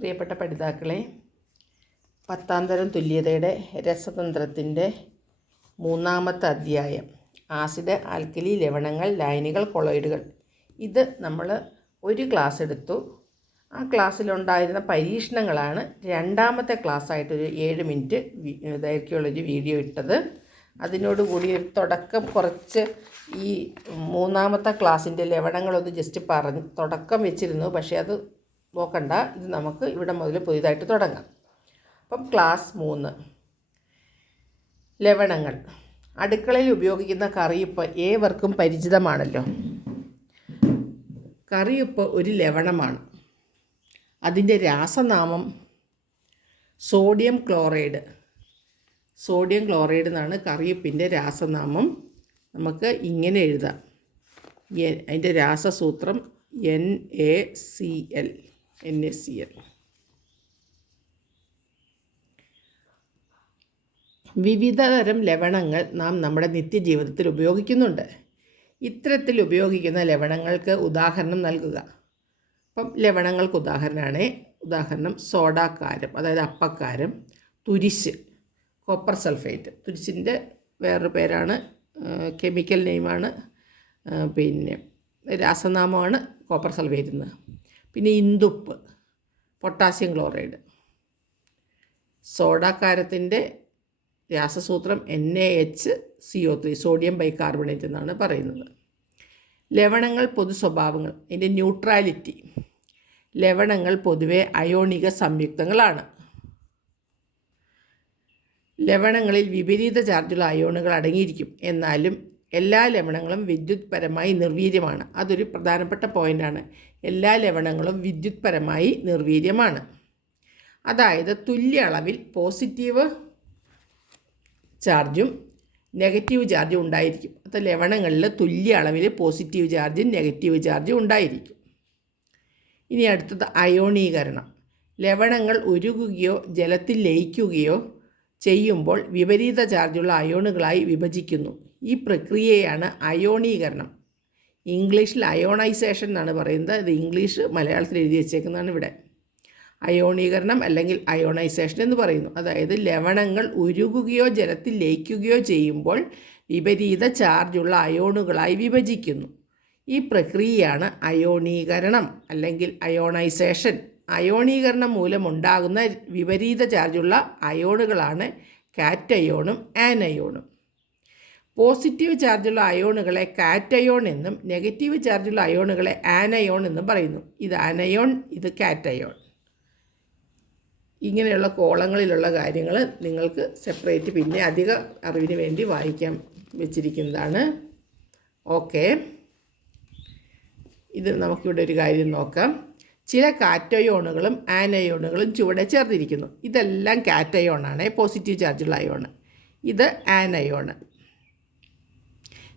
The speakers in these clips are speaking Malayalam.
പ്രിയപ്പെട്ട പഠിതാക്കളെ പത്താം തരം തുല്യതയുടെ രസതന്ത്രത്തിന്റെ മൂന്നാമത്തെ അധ്യായം ആസിഡ് ആൽക്കലി ലവണങ്ങൾ ലൈനുകൾ കൊളോയിഡുകൾ. ഇത് നമ്മൾ ഒരു ക്ലാസ് എടുത്തു. ആ ക്ലാസ്സിലുണ്ടായിരുന്ന പരീക്ഷണങ്ങളാണ് രണ്ടാമത്തെ ക്ലാസ്സായിട്ടൊരു ഏഴ് മിനിറ്റ് ദൈർഘ്യമുള്ളൊരു വീഡിയോ ഇട്ടത്. അതിനോടുകൂടി ഒരു തുടക്കം കുറച്ച് ഈ മൂന്നാമത്തെ ക്ലാസ്സിന്റെ ലവണങ്ങളൊന്ന് ജസ്റ്റ് പറഞ്ഞ് തുടക്കം വെച്ചിരുന്നു. പക്ഷേ അത് നോക്കണ്ട. ഇത് നമുക്ക് ഇവിടെ മുതൽ പുതിയതായിട്ട് തുടങ്ങാം. അപ്പം ക്ലാസ് മൂന്ന്. ലവണങ്ങൾ. അടുക്കളയിൽ ഉപയോഗിക്കുന്ന കറിയുപ്പ് ഏവർക്കും പരിചിതമാണല്ലോ. കറിയുപ്പ് ഒരു ലവണമാണ്. അതിന്റെ രാസനാമം സോഡിയം ക്ലോറൈഡ്. സോഡിയം ക്ലോറൈഡ് എന്നാണ് കറിയുപ്പിന്റെ രാസനാമം. നമുക്ക് ഇങ്ങനെ എഴുതാം. അതിന്റെ രാസസൂത്രം N A C L. N A C L. വിവിധതരം ലവണങ്ങൾ നാം നമ്മുടെ നിത്യജീവിതത്തിൽ ഉപയോഗിക്കുന്നുണ്ട്. ഇത്തരത്തിൽ ഉപയോഗിക്കുന്ന ലവണങ്ങൾക്ക് ഉദാഹരണം നൽകുക. അപ്പം ലവണങ്ങൾക്ക് ഉദാഹരണമാണ് ഉദാഹരണം സോഡാക്കാരം അതായത് അപ്പക്കാരം തുരിശ് കോപ്പർ സൾഫേറ്റ്. തുരിശിന്റെ വേറൊരു പേരാണ് കെമിക്കൽ നെയിമാണ് പിന്നെ രാസനാമമാണ് കോപ്പർ സൾഫേറ്റ് എന്ന്. പിന്നെ ഇന്ദുപ്പ് പൊട്ടാസ്യം ക്ലോറൈഡ്. സോഡാക്കാരത്തിന്റെ രാസസൂത്രം N A H C O three sodium bicarbonate എന്നാണ് പറയുന്നത്. ലവണങ്ങൾ പൊതു സ്വഭാവങ്ങൾ ഇതിന്റെ ന്യൂട്രാലിറ്റി ലവണങ്ങൾ പൊതുവെ അയോണിക സംയുക്തങ്ങളാണ്. ലവണങ്ങളിൽ വിപരീത ചാർജുള്ള അയോണുകൾ അടങ്ങിയിരിക്കും. എന്നാലും എല്ലാ ലവണങ്ങളും വിദ്യുത്പരമായി നിർവീര്യമാണ്. അതൊരു പ്രധാനപ്പെട്ട പോയിന്റാണ് എല്ലാ ലവണങ്ങളും വിദ്യുത്പരമായി നിർവീര്യമാണ്. അതായത് തുല്യ അളവിൽ പോസിറ്റീവ് ചാർജും നെഗറ്റീവ് ചാർജും ഉണ്ടായിരിക്കും. അത് ലവണങ്ങളിൽ തുല്യ അളവിൽ പോസിറ്റീവ് ചാർജും നെഗറ്റീവ് ചാർജും ഉണ്ടായിരിക്കും. ഇനി അടുത്തത് അയോണീകരണം. ലവണങ്ങൾ ഉരുകുകയോ ജലത്തിൽ ലയിക്കുകയോ ചെയ്യുമ്പോൾ വിപരീത ചാർജുള്ള അയോണുകളായി വിഭജിക്കുന്നു. ഈ പ്രക്രിയയാണ് അയോണീകരണം. ഇംഗ്ലീഷിൽ അയോണൈസേഷൻ എന്നാണ് പറയുന്നത്. ഇത് ഇംഗ്ലീഷ് മലയാളത്തിൽ എഴുതി വെച്ചേക്കുന്നതാണ് ഇവിടെ. അയോണീകരണം അല്ലെങ്കിൽ അയോണൈസേഷൻ എന്ന് പറയുന്നു. അതായത് ലവണങ്ങൾ ഉരുകുകയോ ജലത്തിൽ ലയിക്കുകയോ ചെയ്യുമ്പോൾ വിപരീത ചാർജുള്ള അയോണുകളായി വിഭജിക്കുന്നു. ഈ പ്രക്രിയയാണ് അയോണീകരണം അല്ലെങ്കിൽ അയോണൈസേഷൻ. അയോണീകരണം മൂലമുണ്ടാകുന്ന വിപരീത ചാർജുള്ള അയോണുകളാണ് കാറ്റയോണും ആനയോണും. പോസിറ്റീവ് ചാർജുള്ള അയോണുകളെ കാറ്റയോൺ എന്നും നെഗറ്റീവ് ചാർജുള്ള അയോണുകളെ ആനയോൺ എന്നും പറയുന്നു. ഇത് അനയോൺ ഇത് കാറ്റയോൺ. ഇങ്ങനെയുള്ള കോളങ്ങളിലുള്ള കാര്യങ്ങൾ നിങ്ങൾക്ക് സെപ്പറേറ്റ് പിന്നെ അധിക അറിവിന് വേണ്ടി വായിക്കാൻ വെച്ചിരിക്കുന്നതാണ്. ഓക്കെ. ഇത് നമുക്കിവിടെ ഒരു കാര്യം നോക്കാം. ചില കാറ്റയോണുകളും ആനയോണുകളും ചുവടെ ചേർന്നിരിക്കുന്നു. ഇതെല്ലാം കാറ്റയോണാണ് പോസിറ്റീവ് ചാർജുള്ള അയോൺ ഇത് ആനയോണ്.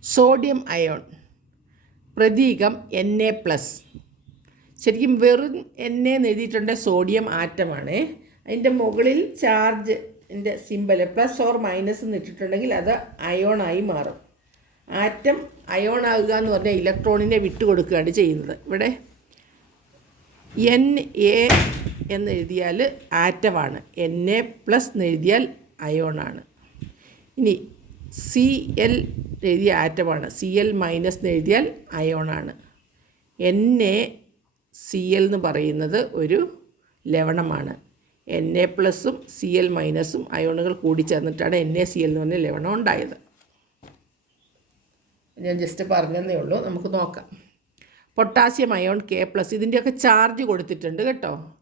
Sodium ion. പ്രതീകം എൻ എ പ്ലസ് ശരിക്കും വെറും എൻ എന്ന് എഴുതിയിട്ടുണ്ട് സോഡിയം ആറ്റമാണ്. അതിന്റെ മുകളിൽ ചാർജ് എന്റെ സിമ്പൽ പ്ലസ് ഓർ മൈനസ് ഇട്ടിട്ടുണ്ടെങ്കിൽ അത് അയോണായി മാറും. ആറ്റം അയോൺ ആകുക എന്ന് പറഞ്ഞാൽ ഇലക്ട്രോണിനെ വിട്ടുകൊടുക്കുകയാണ് ചെയ്യുന്നത്. ഇവിടെ എൻ എ എന്ന് എഴുതിയാൽ ആറ്റമാണ്. എൻ എ പ്ലസ് എന്ന് എഴുതിയാൽ അയോണാണ് ഇനി സി എൽ എഴുതിയ ആറ്റമാണ്. സി എൽ മൈനസ് എന്ന് എഴുതിയാൽ അയോണാണ് എൻ എ സി എൽ എന്ന് പറയുന്നത് ഒരു ലവണമാണ്. എൻ എ പ്ലസും സി എൽ മൈനസും അയോണുകൾ കൂടിച്ചേർന്നിട്ടാണ് എൻ എ സി എൽ എന്ന് പറഞ്ഞ ലവണം ഉണ്ടായത്. ഞാൻ ജസ്റ്റ് പറഞ്ഞതേ ഉള്ളൂ. നമുക്ക് നോക്കാം. പൊട്ടാസ്യം അയോൺ കെ പ്ലസ് ഇതിന്റെയൊക്കെ ചാർജ് കൊടുത്തിട്ടുണ്ട് കേട്ടോ.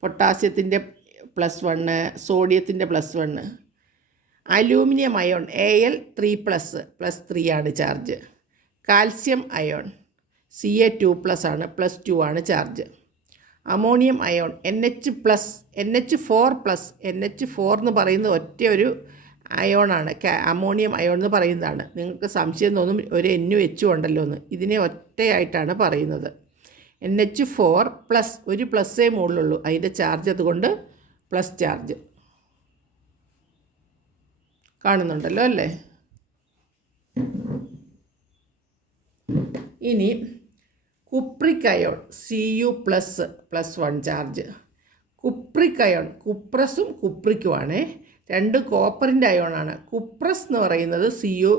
പൊട്ടാസ്യത്തിന്റെ plus one സോഡിയത്തിന്റെ plus one aluminium ion A L three plus plus three ആണ് charge. Calcium ion C A two plus ആണ് പ്ലസ് ടു ആണ് charge. Ammonium ion N H plus N H four plus N H four എന്ന് പറയുന്ന ഒറ്റ ഒരു അയോണാണ് അമോണിയം അയോൺ എന്ന് പറയുന്നതാണ്. നിങ്ങൾക്ക് സംശയം തോന്നും ഒരു എന്നു എച്ചും ഉണ്ടല്ലോ എന്ന്. ഇതിനെ ഒറ്റയായിട്ടാണ് പറയുന്നത്. എൻ എച്ച് ഫോർ പ്ലസ് ഒരു പ്ലസ്സേ മുകളിലുള്ളൂ. അതിന്റെ ചാർജ് അതുകൊണ്ട് പ്ലസ് ചാർജ്. കാണുന്നുണ്ടല്ലോ അല്ലേ? ഇനി cupric ion C U plus plus one charge cupric ion കുപ്രസും കുപ്രിക്കുമാണ് രണ്ട് കോപ്പറിന്റെ അയോണാണ്. കുപ്രസ് എന്ന് പറയുന്നത് സി യു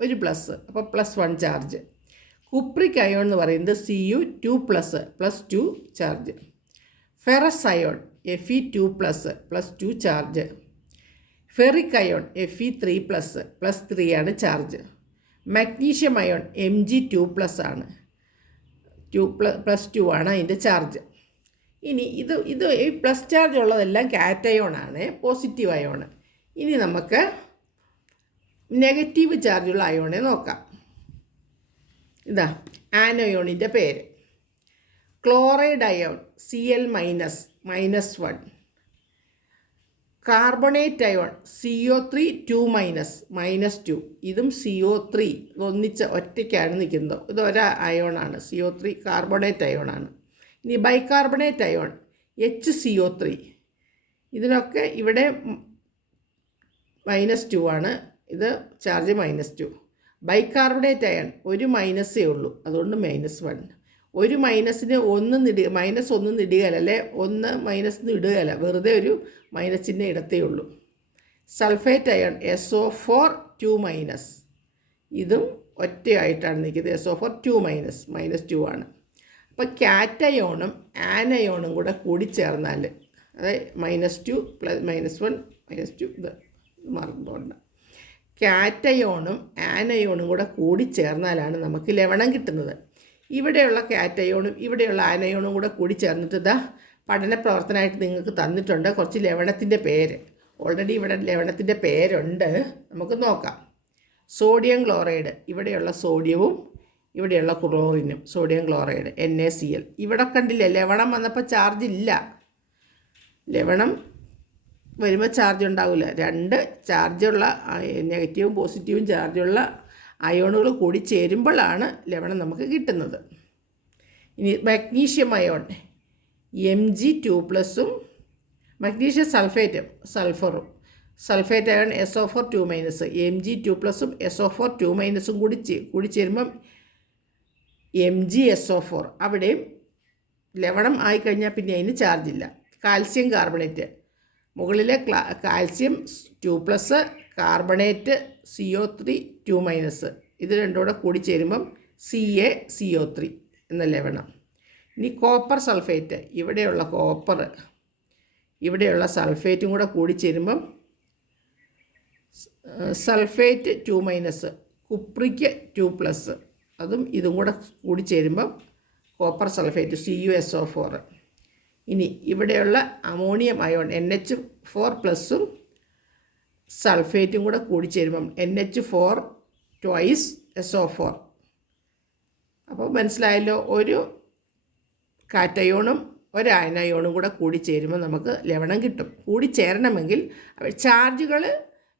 ഒരു പ്ലസ് അപ്പോൾ plus one charge cupric ion എന്ന് പറയുന്നത് C U two plus plus two charge ferrous ion F E two plus plus two charge ferric ion F E three plus plus three ആണ് charge magnesium ion M G two plus ആണ്. ടു പ്ലസ് ടു ആണ് അതിന്റെ ചാർജ് ഇനി ഇത് ഇത് ഈ പ്ലസ് ചാർജ് ഉള്ളതെല്ലാം കാറ്റയോൺ ആണ് പോസിറ്റീവ് അയോൺ ഇനി നമുക്ക് നെഗറ്റീവ് ചാർജുള്ള അയോണെ നോക്കാം. ഇതാ ആനോയോണിന്റെ പേര്. Chloride ion C L minus minus one. Carbonate ion C O three two minus minus two ഇതും സി ഒ ത്രീ ഒന്നിച്ച് ഒറ്റയ്ക്കാണ് നിൽക്കുന്നത്. ഇത് ഒരു അയോണാണ്. സി ഒ ത്രീ കാർബണേറ്റ് അയോണാണ്. ഇനി bicarbonate ion H C O three ഇതിനൊക്കെ ഇവിടെ മൈനസ് ടു ആണ്. ഇത് charge minus two bicarbonate ion ഒരു മൈനസേ ഉള്ളൂ. അതുകൊണ്ട് മൈനസ് വൺ ഒരു മൈനസിന് ഒന്ന് നിടുക മൈനസ് ഒന്ന് നിടുകയല്ല അല്ലെ? ഒന്ന് മൈനസ് ഇടുകയല്ല വെറുതെ ഒരു മൈനസിന്റെ ഇടത്തേ ഉള്ളൂ. Sulphate ion S O four two minus ഇതും ഒറ്റയായിട്ടാണ് നിൽക്കുന്നത്. S O four two minus minus two ആണ്. അപ്പോൾ കാറ്റയോണും ആനയോണും കൂടെ കൂടി ചേർന്നാൽ അതായത് minus two plus minus one minus two ഇത് മറന്നുകൊണ്ട് കാറ്റയോണും ആനയോണും കൂടെ കൂടി ചേർന്നാലാണ് നമുക്ക് ലവണം കിട്ടുന്നത്. ഇവിടെയുള്ള കാറ്റയോണും ഇവിടെയുള്ള ആനയോണും കൂടെ കൂടി ചേർന്നിട്ട് ഇതാ പഠന പ്രവർത്തനമായിട്ട് നിങ്ങൾക്ക് തന്നിട്ടുണ്ട്. കുറച്ച് ലവണത്തിന്റെ പേര്. ഓൾറെഡി ഇവിടെ ലവണത്തിന്റെ പേരുണ്ട്. നമുക്ക് നോക്കാം. സോഡിയം ക്ലോറൈഡ് ഇവിടെയുള്ള സോഡിയവും ഇവിടെയുള്ള ക്ലോറിനും sodium chloride N A C L ഇവിടെ കണ്ടില്ലേ ലവണം വന്നപ്പോൾ ചാർജ് ഇല്ല. ലവണം വരുമ്പോൾ ചാർജ് ഉണ്ടാവില്ല. രണ്ട് ചാർജുള്ള നെഗറ്റീവും പോസിറ്റീവും ചാർജുള്ള അയോണുകൾ കൂടി ചേരുമ്പോഴാണ് ലവണം നമുക്ക് കിട്ടുന്നത്. ഇനി magnesium ion M G two പ്ലസും മഗ്നീഷ്യം സൾഫേറ്റും സൾഫറും sulphate ion S O four two minus M G two പ്ലസും എസ് ഒ ഫോർ ടു മൈനസും കൂടി കൂടി ചേരുമ്പം M G S O four അവിടെയും ലവണം ആയിക്കഴിഞ്ഞാൽ പിന്നെ അതിന് ചാർജില്ല കാൽസ്യം കാർബണേറ്റ് മുകളിലെ calcium two plus carbonate C O three two minus ഇത് രണ്ടും കൂടെ കൂടി ചേരുമ്പം C A C O three എന്ന ലവണം ഇനി കോപ്പർ സൾഫേറ്റ് ഇവിടെയുള്ള കോപ്പർ ഇവിടെയുള്ള സൾഫേറ്റും കൂടെ കൂടി ചേരുമ്പം sulphate two minus cupric two plus അതും ഇതും കൂടെ കൂടി ചേരുമ്പം copper sulphate C U S O four ഇനി ഇവിടെയുള്ള ammonium ion N H four പ്ലസും സൾഫേറ്റും കൂടെ കൂടി ചേരുമ്പം N H four twice S O four അപ്പോൾ മനസ്സിലായല്ലോ ഒരു കാറ്റയോണും ഒരു അയനയോണും കൂടെ കൂടി ചേരുമ്പോൾ നമുക്ക് ലവണം കിട്ടും. കൂടി ചേരണമെങ്കിൽ ചാർജുകൾ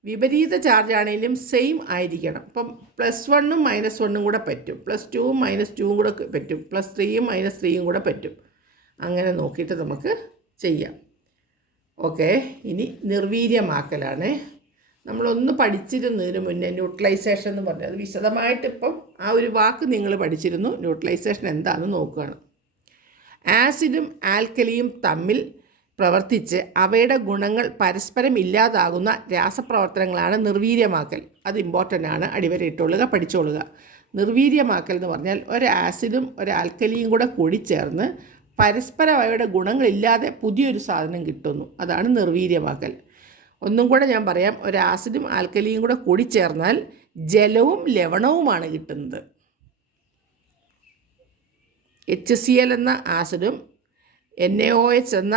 വിപരീത ചാർജ് ആണെങ്കിലും സെയിം ആയിരിക്കണം. അപ്പം പ്ലസ് വണ്ണും മൈനസ് വണ്ണും കൂടെ പറ്റും. പ്ലസ് ടുവും മൈനസ് ടുവും കൂടെ പറ്റും. പ്ലസ് ത്രീയും മൈനസ് ത്രീയും കൂടെ പറ്റും. അങ്ങനെ നോക്കിയിട്ട് നമുക്ക് ചെയ്യാം. ഓക്കെ ഇനി നിർവീര്യമാക്കലാണ്. നമ്മളൊന്ന് പഠിച്ചിരുന്നതിന് മുന്നേ ന്യൂട്രലൈസേഷൻ എന്ന് പറഞ്ഞത് അത് വിശദമായിട്ട് ആ ഒരു വാക്ക് നിങ്ങൾ പഠിച്ചിരുന്നു. ന്യൂട്രലൈസേഷൻ എന്താണെന്ന് നോക്കുകയാണ്. ആസിഡും ആൽക്കലിയും തമ്മിൽ പ്രവർത്തിച്ച് അവയുടെ ഗുണങ്ങൾ പരസ്പരം ഇല്ലാതാകുന്ന രാസപ്രവർത്തനങ്ങളാണ് നിർവീര്യമാക്കൽ. അത് ഇമ്പോർട്ടന്റ് ആണ്. അടിവരയിട്ടുള്ളുക പഠിച്ചോളുക. നിർവീര്യമാക്കൽ എന്ന് പറഞ്ഞാൽ ഒരു ആസിഡും ഒരു ആൽക്കലിയും കൂടെ കൂടി ചേർന്ന് പരസ്പരം അവയുടെ ഗുണങ്ങളില്ലാതെ പുതിയൊരു സാധനം കിട്ടുന്നു. അതാണ് നിർവീര്യമാക്കൽ. ഒന്നും കൂടെ ഞാൻ പറയാം ഒരു ആസിഡും ആൽക്കലിയും കൂടെ കൂടി ചേർന്നാൽ ജലവും ലവണവുമാണ് കിട്ടുന്നത്. എച്ച് സി എൽ എന്ന ആസിഡും എൻ എ ഒ എച്ച് എന്ന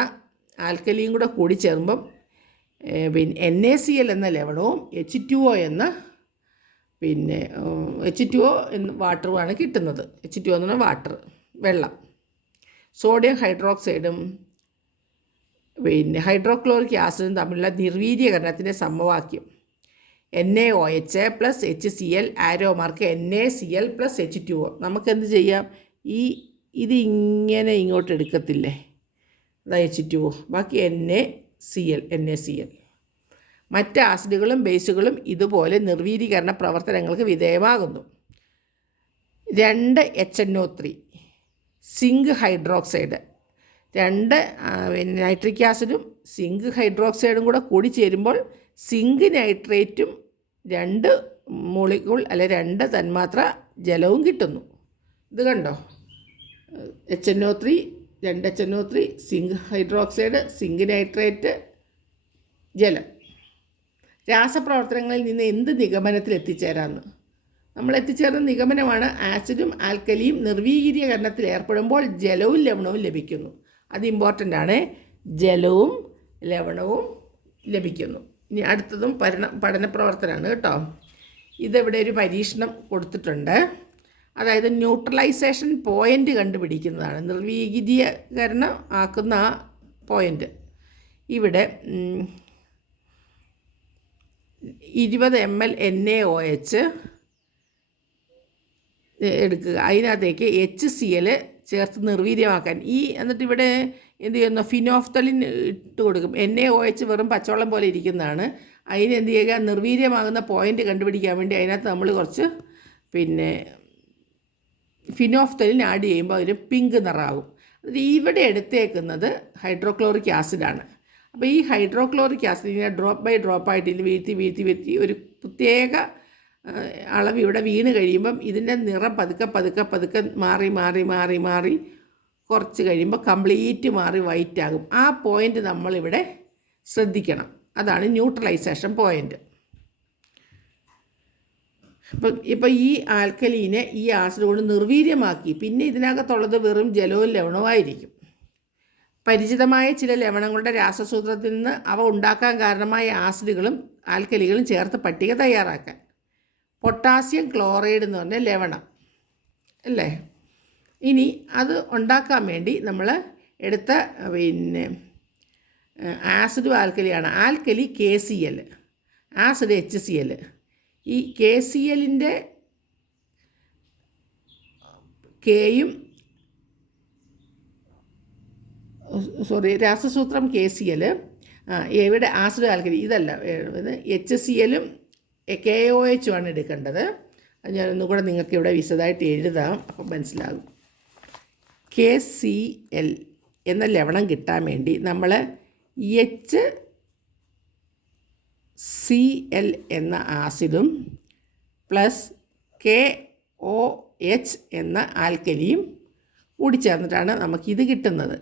ആൽക്കലിയും കൂടെ കൂടി ചേർമ്പം പിന്നെ എൻ എ സി എൽ എന്ന ലവണവും എച്ച് ടു ഒ എന്ന പിന്നെ എച്ച് ടു ഒ എന്ന വാട്ടറുമാണ് കിട്ടുന്നത്. എച്ച് ടു ഒ എന്ന് പറഞ്ഞാൽ വാട്ടർ വെള്ളം. സോഡിയം ഹൈഡ്രോക്സൈഡും പിന്നെ ഹൈഡ്രോക്ലോറിക് ആസിഡും തമ്മിലുള്ള നിർവീര്യകരണത്തിന്റെ സമവാക്യം. N A O H plus H C L arrow mark N A C L plus H two O നമുക്കെന്ത് ചെയ്യാം? ഈ ഇത് ഇങ്ങനെ ഇങ്ങോട്ട് എടുക്കത്തില്ലേ? അതാ എച്ച് ടു ഒ ബാക്കി N A C L N A C L മറ്റ് ആസിഡുകളും ബേസുകളും ഇതുപോലെ നിർവീരീകരണ പ്രവർത്തനങ്ങൾക്ക് വിധേയമാകുന്നു. രണ്ട് H N O three zinc hydroxide രണ്ട് പിന്നെ നൈട്രിക് ആസിഡും സിങ്ക് ഹൈഡ്രോക്സൈഡും കൂടെ കൂടി ചേരുമ്പോൾ സിങ്ക് നൈട്രേറ്റും രണ്ട് മോളിക്കൂൾ അല്ലെ രണ്ട് തന്മാത്ര ജലവും കിട്ടുന്നു. ഇത് കണ്ടോ? എച്ച് എൻ ഒ ത്രീ രണ്ട് H N O three zinc hydroxide zinc nitrate ജലം. രാസപ്രവർത്തനങ്ങളിൽ നിന്ന് എന്ത് നിഗമനത്തിൽ എത്തിച്ചേരാമെന്ന് നമ്മൾ എത്തിച്ചേർന്ന നിഗമനമാണ് ആസിഡും ആൽക്കലിയും നിർവീകരീകരണത്തിൽ ഏർപ്പെടുമ്പോൾ ജലവും ലവണവും ലഭിക്കുന്നു. അത് ഇമ്പോർട്ടന്റ് ആണ്. ജലവും ലവണവും ലഭിക്കുന്നു. ഇനി അടുത്തതും പഠന പഠന പ്രവർത്തനമാണ് കേട്ടോ. ഇതിവിടെ ഒരു പരീക്ഷണം കൊടുത്തിട്ടുണ്ട്. അതായത് ന്യൂട്രലൈസേഷൻ പോയിന്റ് കണ്ടുപിടിക്കുന്നതാണ്. നിർവീര്യകരണം ആക്കുന്ന ആ പോയിന്റ് ഇവിടെ ഇരുപത് M L N A O H എടുക്കുക. അതിനകത്തേക്ക് എച്ച് സി എൽ ചേർത്ത് നിർവീര്യമാക്കാൻ. ഈ എന്നിട്ട് ഇവിടെ എന്ത് ചെയ്യുന്നു? ഫിനോഫ്തലിൻ ഇട്ട് കൊടുക്കും. എന്നെ ഒഴിച്ച് വെറും പച്ചവെള്ളം പോലെ ഇരിക്കുന്നതാണ്. അതിന് എന്ത് ചെയ്യുക? നിർവീര്യമാകുന്ന പോയിന്റ് കണ്ടുപിടിക്കാൻ വേണ്ടി അതിനകത്ത് നമ്മൾ കുറച്ച് പിന്നെ ഫിനോഫ്തലിൻ ആഡ് ചെയ്യുമ്പോൾ അതിന് പിങ്ക് നിറാകും അതിൽ ഇവിടെ എടുത്തേക്കുന്നത് ഹൈഡ്രോക്ലോറിക് ആസിഡാണ് അപ്പോൾ ഈ ഹൈഡ്രോക്ലോറിക് ആസിഡ് ഇങ്ങനെ ഡ്രോപ്പ് ബൈ ഡ്രോപ്പ് ആയിട്ട് ഇതിൽ വീഴ്ത്തി വീഴ്ത്തി വീഴ്ത്തി ഒരു പ്രത്യേക അളവ് ഇവിടെ വീണ് കഴിയുമ്പം ഇതിന്റെ നിറം പതുക്കെ പതുക്കെ പതുക്കെ മാറി മാറി മാറി മാറി കുറച്ച് കഴിയുമ്പോൾ കംപ്ലീറ്റ് മാറി വൈറ്റ് ആകും. ആ പോയിന്റ് നമ്മളിവിടെ ശ്രദ്ധിക്കണം. അതാണ് ന്യൂട്രലൈസേഷൻ പോയിന്റ് ഇപ്പം ഇപ്പം ഈ ആൽക്കലീനെ ഈ ആസിഡ് കൊണ്ട് നിർവീര്യമാക്കി. പിന്നെ ഇതിനകത്തുള്ളത് വെറും ജലവും ലവണവും ആയിരിക്കും. പരിചിതമായ ചില ലവണങ്ങളുടെ രാസസൂത്രത്തിൽ നിന്ന് അവ ഉണ്ടാക്കാൻ കാരണമായ ആസിഡുകളും ആൽക്കലികളും ചേർത്ത് പട്ടിക തയ്യാറാക്കാൻ. പൊട്ടാസ്യം ക്ലോറൈഡ് എന്ന് പറഞ്ഞ ലവണം. അല്ലേ? ഇനി അത് ഉണ്ടാക്കാൻ വേണ്ടി നമ്മൾ എടുത്ത പിന്നെ acid ആൽക്കലിയാണ്. Alkali K C L. Acid H C L. ഈ കെ സി എല്ലിന്റെ കെയും സോറി രാസസൂത്രം കെ സി എൽ. ഇവിടെ ആസിഡ് ആൽക്കലി ഇതല്ല ഇത് എച്ച് സി എല്ലും കെ ഒ എച്ച് ആണ് എടുക്കേണ്ടത്. അത് ഞാനൊന്നും കൂടെ നിങ്ങൾക്ക് ഇവിടെ വിശദമായിട്ട് എഴുതാം. അപ്പം മനസ്സിലാകും. കെ സി എൽ എന്ന ലവണം കിട്ടാൻ വേണ്ടി നമ്മൾ എച്ച് സി എൽ എന്ന ആസിഡും പ്ലസ് കെ ഒ എച്ച് എന്ന ആൽക്കലിയും കൂടി ചേർന്നിട്ടാണ് നമുക്കിത് കിട്ടുന്നത്.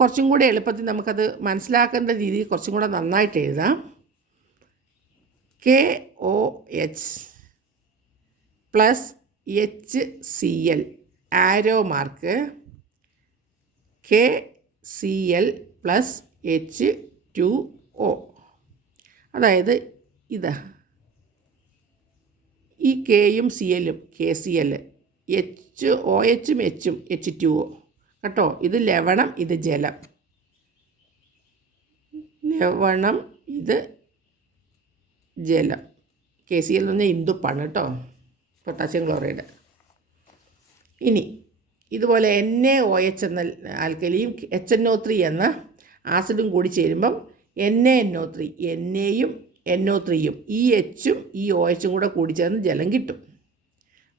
കുറച്ചും കൂടി എളുപ്പത്തിൽ നമുക്കത് മനസ്സിലാക്കേണ്ട രീതിയിൽ കുറച്ചും കൂടെ നന്നായിട്ട് എഴുതാം. K O H plus H C L arrow mark K C L plus H two O അതായത് ഇതാ. ഈ കെയും സി എല്ലും K C L H O എച്ചും എച്ചും എച്ച് ടു ഒ കേട്ടോ? ഇത് ലവണം ഇത് ജലം. ലവണം ഇത് ജലം കെ സി എൽ എന്ന് പറഞ്ഞാൽ ഇന്ദുപ്പാണ് കേട്ടോ പൊട്ടാസ്യം ക്ലോറൈഡ്. ഇനി ഇതുപോലെ എൻ എ ഒ എച്ച് എന്ന ആൽക്കലിയും എച്ച് എൻ ഒ ത്രീ എന്ന ആസിഡും കൂടി ചേരുമ്പം N A N O three N എയും എൻ ഒ ത്രീയും ഈ എച്ചും ഈ ഒ എച്ചും കൂടെ കൂടി ചേർന്ന് ജലം കിട്ടും.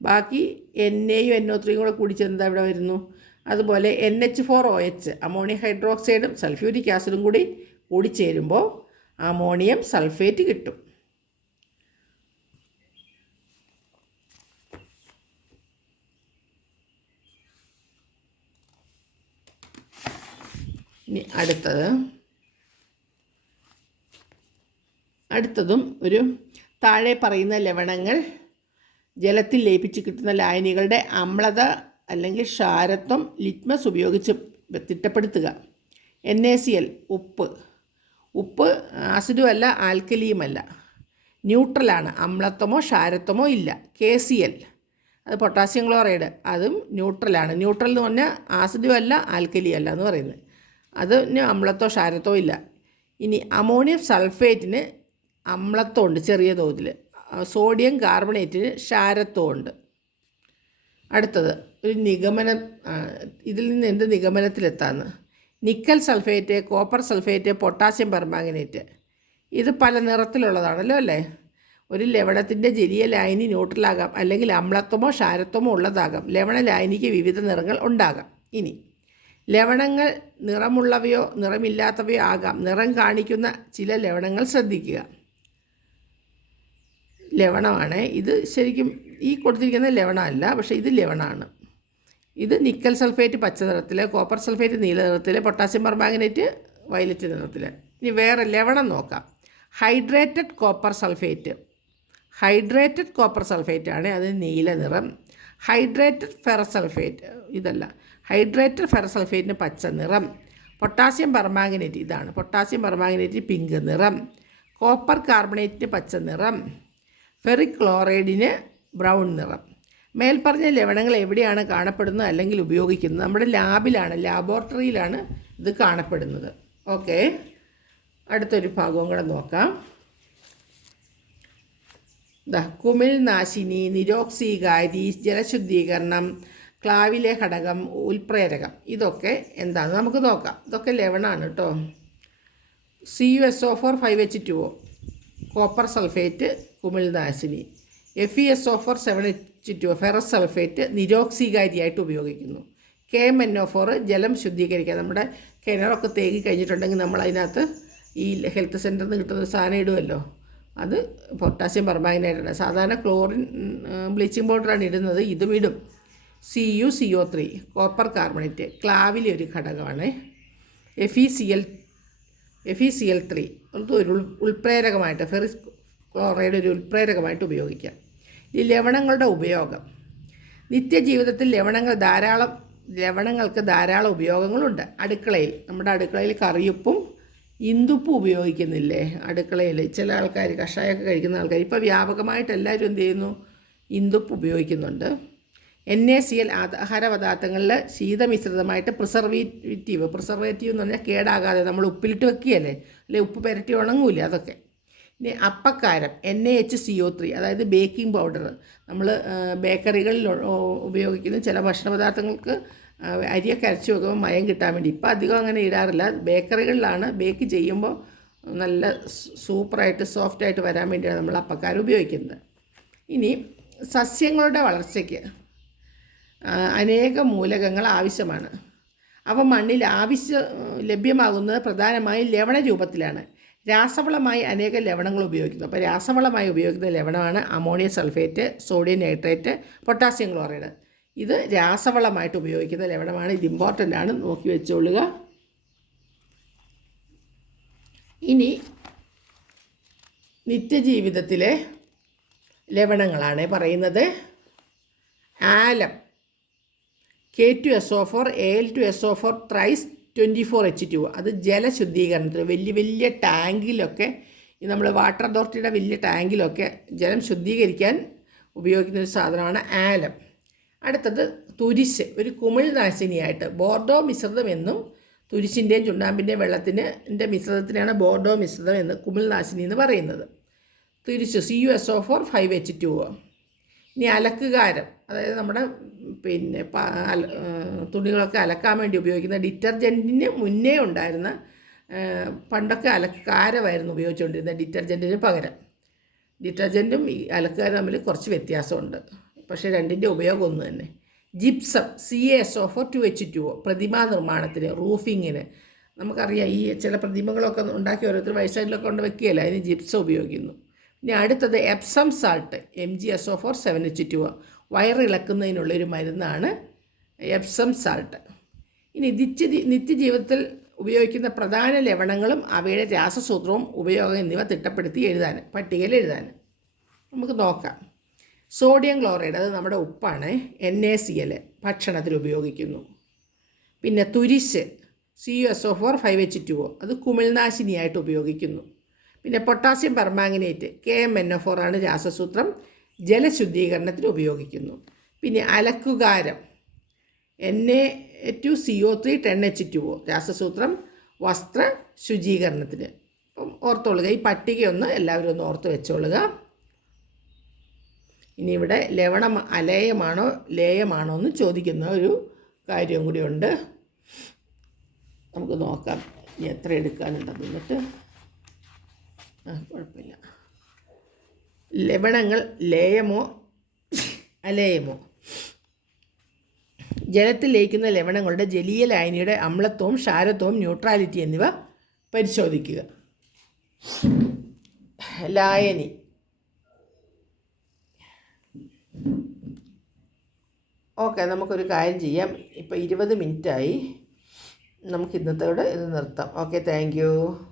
ബാക്കി എൻ എയും എൻ ഒ ത്രീയും കൂടെ കൂടി ചേർന്നത് അവിടെ വരുന്നു? അതുപോലെ N H four O H ammonium ഹൈഡ്രോക്സൈഡും sulphuric ആസിഡും കൂടി കൂടിച്ചേരുമ്പോൾ അമോണിയം സൾഫേറ്റ് കിട്ടും. ഇനി അടുത്തത്. അടുത്തതും ഒരു താഴെ പറയുന്ന ലവണങ്ങൾ ജലത്തിൽ ലയിപ്പിച്ച് കിട്ടുന്ന ലായനികളുടെ അമ്ലത അല്ലെങ്കിൽ ക്ഷാരത്വം ലിറ്റ്മസ് ഉപയോഗിച്ച് തിട്ടപ്പെടുത്തുക എൻ എ സി എൽ ഉപ്പ്. ഉപ്പ് ആസിഡും അല്ല ആൽക്കലിയുമല്ല ന്യൂട്രലാണ് അമ്ലത്വമോ ക്ഷാരത്വമോ ഇല്ല. കെ സി എൽ അത് പൊട്ടാസ്യം ക്ലോറൈഡ് അതും ന്യൂട്രലാണ് ന്യൂട്രൽ എന്ന് പറഞ്ഞാൽ ആസിഡും അല്ല ആൽക്കലിയും അല്ല എന്ന് പറയുന്നത്. അതിന് അമ്ലത്തോ ക്ഷാരത്തോ ഇല്ല. ഇനി അമോണിയം സൾഫേറ്റിന് അമ്ലത്വമുണ്ട് ചെറിയ തോതിൽ സോഡിയം കാർബണേറ്റിന് ക്ഷാരത്വമുണ്ട് അടുത്തത് ഒരു നിഗമനം ഇതിൽ നിന്ന് എന്ത് നിഗമനത്തിലെത്താന്ന്? Nickel sulphate copper sulphate potassium permanganate. ഇത് പല നിറത്തിലുള്ളതാണല്ലോ അല്ലേ? ഒരു ലവണത്തിന്റെ ജലീയ ലായനി ന്യൂട്രലാകാം അല്ലെങ്കിൽ അമ്ലത്വമോ ക്ഷാരത്വമോ ഉള്ളതാകാം. ലവണ ലായനിക്ക് വിവിധ നിറങ്ങൾ ഉണ്ടാകാം. ഇനി ലവണങ്ങൾ നിറമുള്ളവയോ നിറമില്ലാത്തവയോ ആകാം. നിറം കാണിക്കുന്ന ചില ലവണങ്ങൾ ശ്രദ്ധിക്കുക. ലവണമാണ്. ഇത് ശരിക്കും ഈ കൊടുത്തിരിക്കുന്ന ലവണമല്ല പക്ഷേ ഇത് ലവണമാണ് ഇത് നിക്കൽ സൾഫേറ്റ് പച്ച നിറത്തിൽ കോപ്പർ സൾഫേറ്റ് നീല നിറത്തിൽ പൊട്ടാസ്യം പെർമാഗ്നേറ്റ് വയലറ്റ് നിറത്തിൽ ഇനി വേറെ ലവണം നോക്കാം. Hydrated copper sulphate. Hydrated copper sulphate ആണ് അത് നീല നിറം ഹൈഡ്രേറ്റഡ് ഫെറസൾഫേറ്റ് ഇതല്ല. ഹൈഡ്രേറ്റഡ് ഫെറസൾഫേറ്റിന് പച്ച നിറം. പൊട്ടാസ്യം പെർമാംഗനേറ്റ് ഇതാണ്. പൊട്ടാസ്യം പെർമാംഗനേറ്റ് പിങ്ക് നിറം. കോപ്പർ കാർബണേറ്റിന് പച്ച നിറം. ഫെറിക് ക്ലോറൈഡിന് ബ്രൗൺ നിറം. മേൽപ്പറഞ്ഞ ലവണങ്ങൾ എവിടെയാണ് കാണപ്പെടുന്നത് അല്ലെങ്കിൽ ഉപയോഗിക്കുന്നത്? നമ്മുടെ ലാബിലാണ് ലാബോറട്ടറിയിലാണ് ഇത് കാണപ്പെടുന്നത്. ഓക്കെ അടുത്തൊരു ഭാഗവും കൂടെ നോക്കാം. ദാ കുമിൽ നാശിനി നിരോക്സീകാരി ജലശുദ്ധീകരണം ക്ലാവിലെ ഘടകം ഉൽപ്രേരകം. ഇതൊക്കെ എന്താണ് നമുക്ക് നോക്കാം. ഇതൊക്കെ ലെവണാണ് കേട്ടോ. C U S O four five H two O copper sulphate കുമിൾദാസിനി. F E S O four seven H two ferrous sulphate നിരോക്സീകാരിയായിട്ട് ഉപയോഗിക്കുന്നു. K M N O four ജലം ശുദ്ധീകരിക്കുക. നമ്മുടെ കിണറൊക്കെ തേകി കഴിഞ്ഞിട്ടുണ്ടെങ്കിൽ നമ്മൾ അതിനകത്ത് ഈ ഹെൽത്ത് സെന്ററിൽ നിന്ന് കിട്ടുന്ന സാധനം ഇടുമല്ലോ അത് പൊട്ടാസ്യം പെർമാഗ്നേറ്റാണ് സാധാരണ ക്ലോറിൻ ബ്ലീച്ചിങ് പൗഡറാണ് ഇടുന്നത്. ഇതും ഇടും. C U C O three copper carbonate ക്ലാവിലെ ഒരു ഘടകമാണ്. F E C L F E C L three ഒരു ഉൾ ഉൾപ്രേരകമായിട്ട് ഫെറിസ് ക്ലോറൈഡ് ഒരു ഉൾപ്രേരകമായിട്ട് ഉപയോഗിക്കാം. ഈ ലവണങ്ങളുടെ ഉപയോഗം. നിത്യജീവിതത്തിൽ ലവണങ്ങൾ ധാരാളം ലവണങ്ങൾക്ക് ധാരാളം ഉപയോഗങ്ങളുണ്ട്. അടുക്കളയിൽ നമ്മുടെ അടുക്കളയിൽ കറിയുപ്പും ഇന്ദുപ്പും ഉപയോഗിക്കുന്നില്ലേ? അടുക്കളയിൽ ചില ആൾക്കാർ കഷായമൊക്കെ കഴിക്കുന്ന ആൾക്കാർ ഇപ്പോൾ വ്യാപകമായിട്ട് എല്ലാവരും എന്ത് ചെയ്യുന്നു? ഇന്ദുപ്പ് ഉപയോഗിക്കുന്നുണ്ട്. എൻ എ സി എൽ ആഹാര പദാർത്ഥങ്ങളിൽ ശീതമിശ്രിതമായിട്ട് പ്രിസർവേറ്റീവ് പ്രിസർവേറ്റീവ് എന്ന് പറഞ്ഞാൽ കേടാകാതെ നമ്മൾ ഉപ്പിലിട്ട് വെക്കുകയല്ലേ? അല്ലെ ഉപ്പ് പുരട്ടി ഉണങ്ങൂല അതൊക്കെ? ഇനി അപ്പക്കാരം N A H C O three അതായത് ബേക്കിംഗ് പൗഡർ. നമ്മൾ ബേക്കറികളിൽ ഉപയോഗിക്കുന്ന ചില ഭക്ഷണ പദാർത്ഥങ്ങൾക്ക് അരിയൊക്കെ അരച്ച് വെക്കുമ്പോൾ മയം കിട്ടാൻ വേണ്ടി. ഇപ്പോൾ അധികം അങ്ങനെ ഇടാറില്ല. ബേക്കറികളിലാണ് ബേക്ക് ചെയ്യുമ്പോൾ നല്ല സൂപ്പറായിട്ട് സോഫ്റ്റായിട്ട് വരാൻ വേണ്ടിയാണ് നമ്മൾ അപ്പക്കാരം ഉപയോഗിക്കുന്നത്. ഇനി സസ്യങ്ങളുടെ വളർച്ചയ്ക്ക്. അനേകം മൂലകങ്ങൾ ആവശ്യമാണ്. അവ മണ്ണിൽ ആവശ്യ ലഭ്യമാകുന്നത് പ്രധാനമായും ലവണ രൂപത്തിലാണ്. രാസവളമായി അനേക ലവണങ്ങൾ ഉപയോഗിക്കുന്നു. അപ്പോൾ രാസവളമായി ഉപയോഗിക്കുന്ന ലവണമാണ് ammonium sulphate sodium nitrate potassium chloride. ഇത് രാസവളമായിട്ട് ഉപയോഗിക്കുന്ന ലവണമാണ്. ഇത് ഇമ്പോർട്ടന്റ് ആണ്. നോക്കി വെച്ചോളുക. ഇനി നിത്യജീവിതത്തിലെ ലവണങ്ങളാണ് പറയുന്നത്. ആലം. K two S O four A L two S O four thrice twenty four H two അത് ജലശുദ്ധീകരണത്തിന് വലിയ വലിയ ടാങ്കിലൊക്കെ ഈ നമ്മൾ വാട്ടർ അതോറിറ്റിയുടെ വലിയ ടാങ്കിലൊക്കെ ജലം ശുദ്ധീകരിക്കാൻ ഉപയോഗിക്കുന്ന ഒരു സാധനമാണ് ആലം. അടുത്തത് തുരിശ്. ഒരു കുമിൾ നാശിനിയായിട്ട് ബോർഡോ മിശ്രിതം എന്നും തുരിശിന്റെയും ചുണ്ണാമ്പിന്റെയും വെള്ളത്തിന് മിശ്രിതത്തിനാണ് ബോർഡോ മിശ്രിതം എന്ന് കുമിൾ നാശിനി എന്ന് പറയുന്നത്. തുരിശ്. C U S O four five H two ഇനി അലക്കുകാരം അതായത് നമ്മുടെ പിന്നെ തുണികളൊക്കെ അലക്കാൻ വേണ്ടി ഉപയോഗിക്കുന്ന ഡിറ്റർജന്റിന് മുന്നേ ഉണ്ടായിരുന്ന പണ്ടൊക്കെ അലക്കാരമായിരുന്നു ഉപയോഗിച്ചുകൊണ്ടിരുന്നത് ഡിറ്റർജന്റിന് പകരം. ഡിറ്റർജന്റും ഈ അലക്കാരും തമ്മിൽ കുറച്ച് വ്യത്യാസമുണ്ട്. പക്ഷേ രണ്ടിന്റെ ഉപയോഗം ഒന്ന് തന്നെ. Gypsum C S O four two H two O പ്രതിമാ നിർമ്മാണത്തിന് റൂഫിങ്ങിന്. നമുക്കറിയാം ഈ ചില പ്രതിമകളൊക്കെ ഉണ്ടാക്കി ഓരോരുത്തർ വയസ്സായിട്ടിലൊക്കെ കൊണ്ട് വെക്കുകയല്ല അതിന് ജിപ്സം ഉപയോഗിക്കുന്നു. ഇനി അടുത്തത് Epsom salt M G S O four seven H two വയറിളക്കുന്നതിനുള്ളൊരു മരുന്നാണ് എപ്സം സാൾട്ട്. ഇനി നിത്യ നിത്യജീവിതത്തിൽ ഉപയോഗിക്കുന്ന പ്രധാന ലവണങ്ങളും അവയുടെ രാസസൂത്രവും ഉപയോഗം എന്നിവ തിട്ടപ്പെടുത്തി എഴുതാൻ പട്ടികയിൽ എഴുതാൻ. നമുക്ക് നോക്കാം. സോഡിയം ക്ലോറൈഡ് അത് നമ്മുടെ ഉപ്പാണ് എൻ എ സി എൽ ഭക്ഷണത്തിൽ ഉപയോഗിക്കുന്നു. പിന്നെ തുരിശ് C U S O four five H two O അത് കുമിൾനാശിനിയായിട്ട് ഉപയോഗിക്കുന്നു. പിന്നെ potassium permanganate K M N O four ആണ് രാസസൂത്രം. ജലശുദ്ധീകരണത്തിന് ഉപയോഗിക്കുന്നു. പിന്നെ അലക്കുകാരം. N A two C O three ten H two O രാസസൂത്രം വസ്ത്ര ശുചീകരണത്തിന്. അപ്പം ഓർത്തോളുക ഈ പട്ടികയൊന്ന് എല്ലാവരും ഒന്ന് ഓർത്ത് വെച്ചോളുക. ഇനി ഇവിടെ ലവണം അലേയമാണോ ലേയമാണോ എന്ന് ചോദിക്കുന്ന ഒരു കാര്യം കൂടിയുണ്ട് നമുക്ക് നോക്കാം ഇനി എത്ര എടുക്കാനുണ്ടെന്ന്. എന്നിട്ട് ആ കുഴപ്പമില്ല. ലവണങ്ങൾ ലേയമോ അലേയമോ? ജലത്തിൽ ലയിക്കുന്ന ലവണങ്ങളുടെ ജലീയ ലായനിയുടെ അമ്ലത്വവും ക്ഷാരത്വവും ന്യൂട്രാലിറ്റി എന്നിവ പരിശോധിക്കുക. ലായനി. ഓക്കെ നമുക്കൊരു കാര്യം ചെയ്യാം. ഇപ്പോൾ ഇരുപത് മിനിറ്റായി. നമുക്ക് ഇന്നത്തോടെ ഇത് നിർത്താം. Okay thank